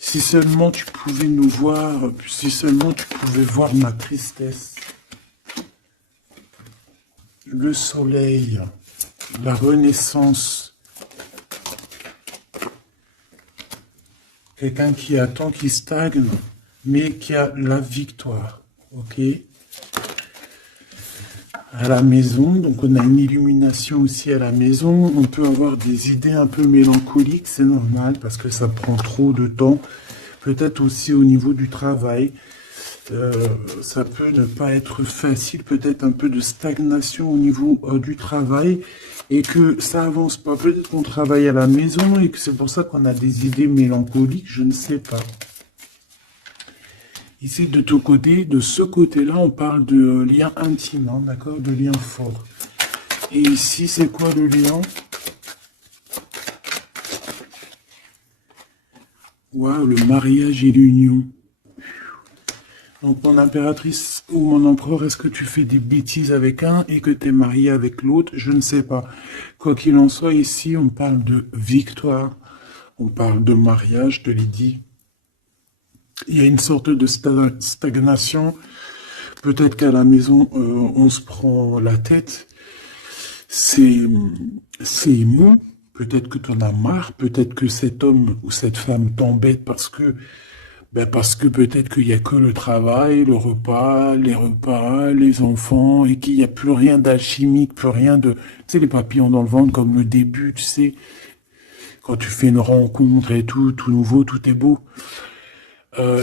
Si seulement tu pouvais nous voir, si seulement tu pouvais voir ma tristesse. Le soleil, la renaissance. Quelqu'un qui attend, qui stagne, mais qui a la victoire. Ok? À la maison, donc on a une illumination aussi à la maison. On peut avoir des idées un peu mélancoliques, c'est normal parce que ça prend trop de temps. Peut-être aussi au niveau du travail, ça peut ne pas être facile, peut-être un peu de stagnation au niveau du travail et que ça avance pas. Peut-être qu'on travaille à la maison et que c'est pour ça qu'on a des idées mélancoliques, je ne sais pas. Ici, de ton côté, de ce côté-là, on parle de lien intime, hein, d'accord, de lien fort. Et ici, c'est quoi le lien? Waouh, le mariage et l'union. Donc, mon impératrice ou mon empereur, est-ce que tu fais des bêtises avec un et que tu es marié avec l'autre? Je ne sais pas. Quoi qu'il en soit, ici, on parle de victoire. On parle de mariage, je te l'ai dit. Il y a une sorte de stagnation. Peut-être qu'à la maison, on se prend la tête. C'est mou. Peut-être que tu en as marre. Peut-être que cet homme ou cette femme t'embête parce que peut-être qu'il n'y a que le travail, le repas, les enfants, et qu'il n'y a plus rien d'alchimique, plus rien de... Tu sais, les papillons dans le ventre, comme le début, tu sais, quand tu fais une rencontre et tout nouveau, tout est beau.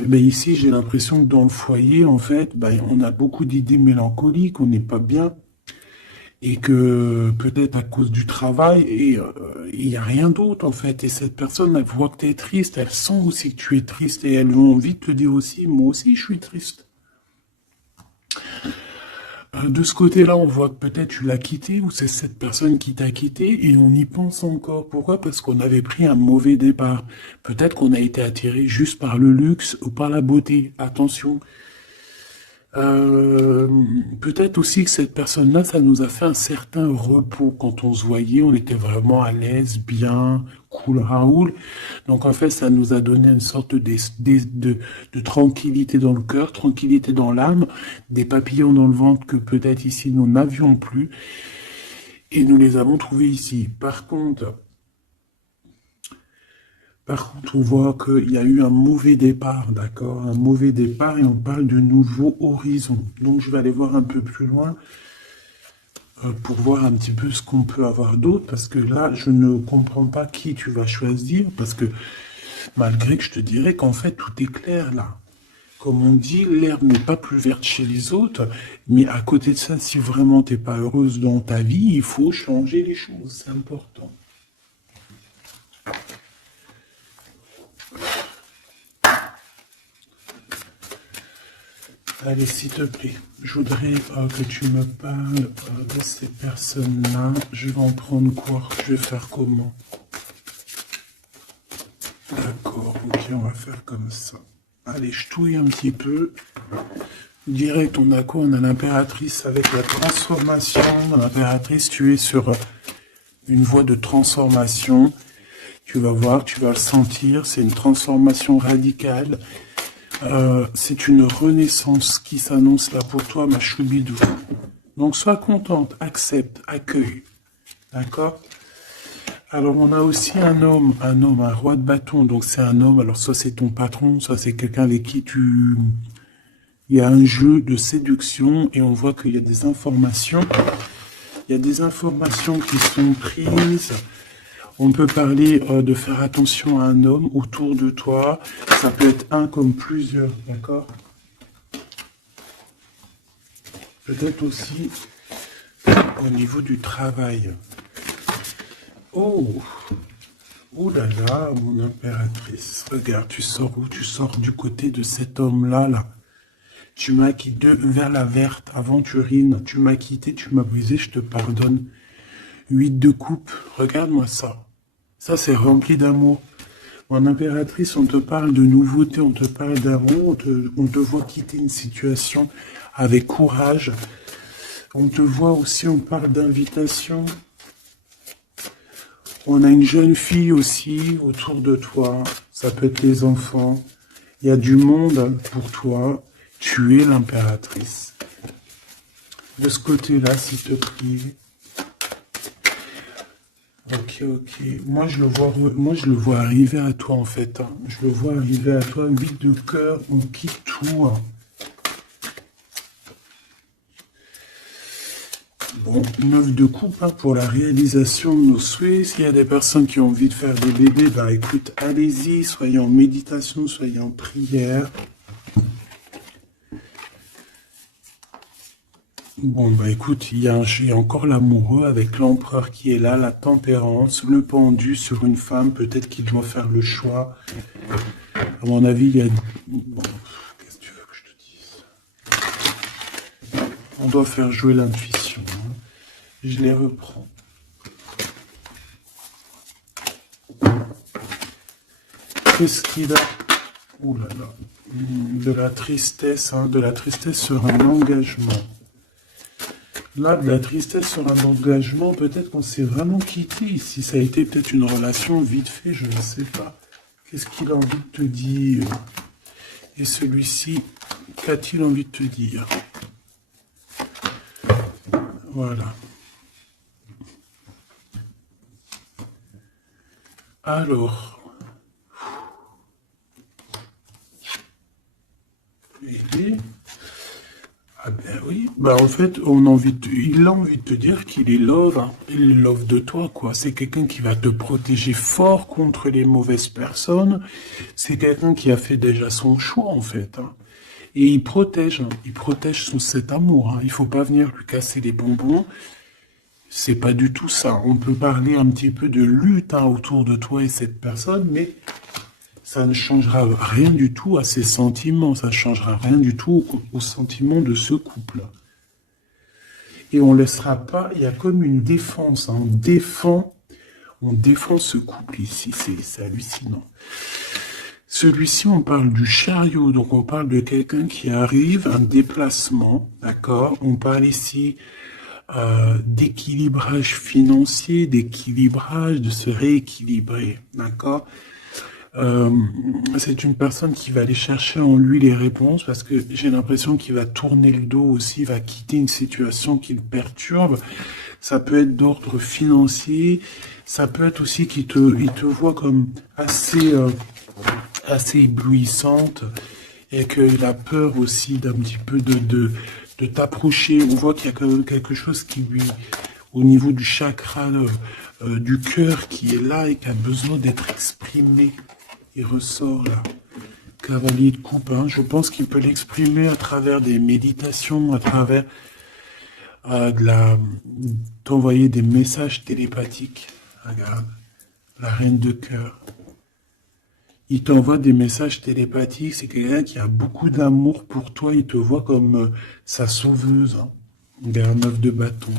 Mais ici, j'ai l'impression que dans le foyer, en fait, on a beaucoup d'idées mélancoliques, on n'est pas bien, et que peut-être à cause du travail, et il n'y a rien d'autre, en fait. Et cette personne, elle voit que tu es triste, elle sent aussi que tu es triste, et elle a envie de te dire aussi, moi aussi, je suis triste. De ce côté-là, on voit que peut-être tu l'as quitté ou c'est cette personne qui t'a quitté et on y pense encore. Pourquoi? Parce qu'on avait pris un mauvais départ. Peut-être qu'on a été attiré juste par le luxe ou par la beauté. Attention. Euh, Peut-être aussi que cette personne-là, ça nous a fait un certain repos. Quand on se voyait, on était vraiment à l'aise, bien, cool, Raoul. Donc en fait, ça nous a donné une sorte de tranquillité dans le cœur, tranquillité dans l'âme, des papillons dans le ventre que peut-être ici nous n'avions plus, et nous les avons trouvés ici. Par contre, on voit qu'il y a eu un mauvais départ, d'accord? Un mauvais départ et on parle de nouveaux horizons. Donc je vais aller voir un peu plus loin pour voir un petit peu ce qu'on peut avoir d'autre, parce que là, je ne comprends pas qui tu vas choisir, parce que malgré que je te dirais qu'en fait, tout est clair là. Comme on dit, l'herbe n'est pas plus verte chez les autres, mais à côté de ça, si vraiment t'es pas heureuse dans ta vie, il faut changer les choses, c'est important. Allez, s'il te plaît, je voudrais que tu me parles de ces personnes-là. Je vais en prendre quoi? Je vais faire comment? D'accord, ok, on va faire comme ça. Allez, je touille un petit peu. Direct, on a quoi? On a l'impératrice avec la transformation. L'impératrice, tu es sur une voie de transformation. Tu vas voir, tu vas le sentir. C'est une transformation radicale. C'est une renaissance qui s'annonce là pour toi, ma choubidou. Donc sois contente, accepte, accueille. D'accord? Alors on a aussi un roi de bâton. Donc c'est un homme, alors soit c'est ton patron, soit c'est quelqu'un avec qui il y a un jeu de séduction et on voit qu'il y a des informations. Il y a des informations qui sont prises. On peut parler de faire attention à un homme autour de toi. Ça peut être un comme plusieurs, d'accord? Peut-être aussi au niveau du travail. Oh, oh là là, mon impératrice. Regarde, tu sors où? Tu sors du côté de cet homme-là, là. Tu m'as quitté vers la verte, aventurine. Tu m'as quitté, tu m'as brisé, je te pardonne. 8 de coupe, regarde-moi ça. Ça, c'est rempli d'amour. Mon impératrice, on te parle de nouveauté, on te parle d'amour, on te voit quitter une situation avec courage. On te voit aussi, on parle d'invitation. On a une jeune fille aussi autour de toi. Ça peut être les enfants. Il y a du monde pour toi. Tu es l'impératrice. De ce côté-là, s'il te plaît. Ok, ok. Moi, je le vois arriver à toi, en fait. Hein. Je le vois arriver à toi. 8 de cœur, on quitte tout. Hein. Bon, 9 de coupe hein, pour la réalisation de nos souhaits. S'il y a des personnes qui ont envie de faire des bébés, bah écoute, allez-y, soyez en méditation, soyez en prière. Bon, bah écoute, il y a encore l'amoureux avec l'empereur qui est là, la tempérance, le pendu sur une femme, peut-être qu'il doit faire le choix. À mon avis, il y a... Bon, qu'est-ce que tu veux que je te dise? On doit faire jouer l'intuition. Hein. Je les reprends. Qu'est-ce qu'il a? Ouh là là. De la tristesse, hein, de la tristesse sur un engagement. Là, de la tristesse sur un engagement, peut-être qu'on s'est vraiment quitté ici. Ça a été peut-être une relation vite fait, je ne sais pas. Qu'est-ce qu'il a envie de te dire? Et celui-ci, qu'a-t-il envie de te dire? Voilà. Alors. Ah ben oui, bah en fait, il a envie de te dire qu'il est love, hein. Il est love de toi, quoi. C'est quelqu'un qui va te protéger fort contre les mauvaises personnes. C'est quelqu'un qui a fait déjà son choix, en fait. Hein. Et hein. Il protège cet amour. Hein. Il faut pas venir lui casser les bonbons. C'est pas du tout ça. On peut parler un petit peu de lutte hein, autour de toi et cette personne, mais ça ne changera rien du tout à ses sentiments, ça ne changera rien du tout aux sentiments de ce couple. et on laissera pas, il y a comme une défense, hein, on défend ce couple ici, c'est hallucinant. Celui-ci, on parle du chariot, donc on parle de quelqu'un qui arrive, un déplacement, d'accord? On parle ici d'équilibrage financier, d'équilibrage, de se rééquilibrer, d'accord? C'est une personne qui va aller chercher en lui les réponses parce que j'ai l'impression qu'il va tourner le dos aussi, va quitter une situation qui le perturbe. Ça peut être d'ordre financier, ça peut être aussi qu'il il te voit comme assez éblouissante et qu'il a peur aussi d'un petit peu de t'approcher. On voit qu'il y a quand même quelque chose qui lui, au niveau du chakra du cœur qui est là et qui a besoin d'être exprimé. Il ressort là. Cavalier de coupe, hein. Je pense qu'il peut l'exprimer à travers des méditations, à travers d'envoyer des messages télépathiques. Regarde, la reine de cœur. Il t'envoie des messages télépathiques, c'est quelqu'un qui a beaucoup d'amour pour toi, il te voit comme sa sauveuse, hein. Un 9 de bâton.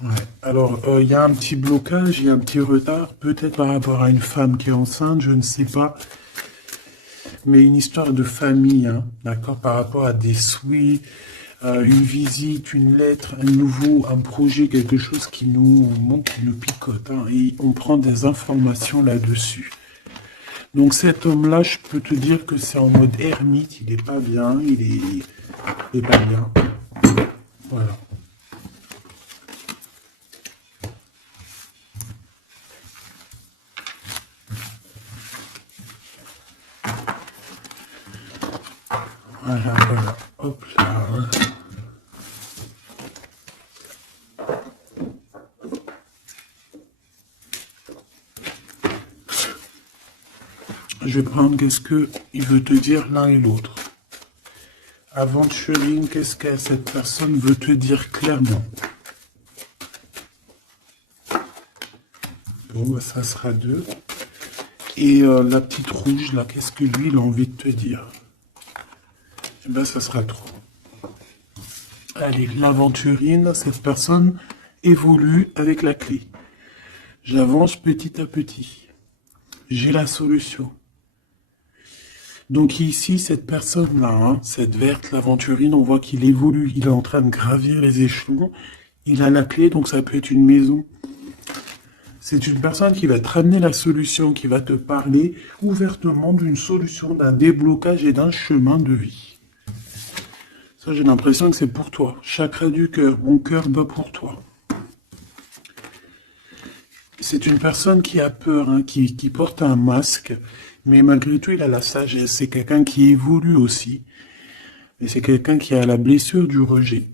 Ouais. Alors, il y a un petit blocage, il y a un petit retard, peut-être par rapport à une femme qui est enceinte, je ne sais pas. Mais une histoire de famille, hein, d'accord, par rapport à des souhaits, une visite, une lettre, un projet, quelque chose qui nous montre, qui nous picote, hein, et on prend des informations là-dessus. Donc cet homme-là, je peux te dire que c'est en mode ermite, il est pas bien, il est pas bien. Voilà. Voilà, voilà. Hop là. Je vais prendre qu'est-ce que il veut te dire l'un et l'autre. Aventuring, qu'est-ce que cette personne veut te dire clairement? Bon, bah, ça sera 2. Et la petite rouge, là, qu'est-ce que lui, il a envie de te dire? Eh ben, ça sera 3. Allez, l'aventurine, cette personne évolue avec la clé. J'avance petit à petit. J'ai la solution. Donc ici, cette personne-là, hein, cette verte, l'aventurine, on voit qu'il évolue. Il est en train de gravir les échelons. Il a la clé, donc ça peut être une maison. C'est une personne qui va te ramener la solution, qui va te parler ouvertement d'une solution, d'un déblocage et d'un chemin de vie. Ça, j'ai l'impression que c'est pour toi. Chakra du cœur, mon cœur bat pour toi. C'est une personne qui a peur, hein, qui porte un masque, mais malgré tout, il a la sagesse. C'est quelqu'un qui évolue aussi. Mais c'est quelqu'un qui a la blessure du rejet.